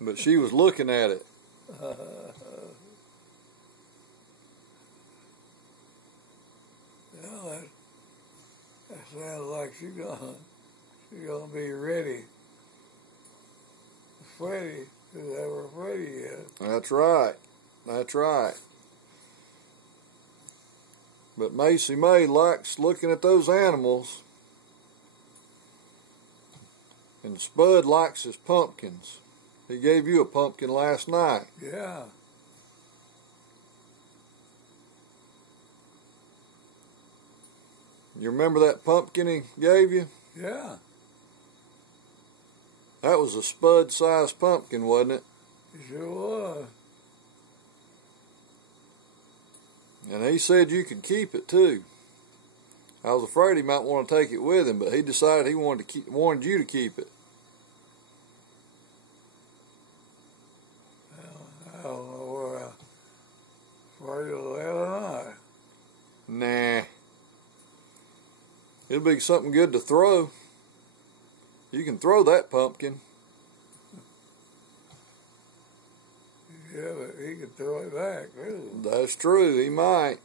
But she was looking at it. Well, that sounds like she's gonna be ready. Freddie is ever Freddie yet. That's right. That's right. But Macy May likes looking at those animals. And Spud likes his pumpkins. He gave you a pumpkin last night. Yeah. You remember that pumpkin he gave you? Yeah. That was a Spud-sized pumpkin, wasn't it? It sure was. And he said you could keep it too. I was afraid he might want to take it with him, but he decided he wanted you to keep it. Well, I don't know where Freddie will let or not. Nah. It'll be something good to throw. You can throw that pumpkin. Yeah, but he could throw it back, too. That's true, he might.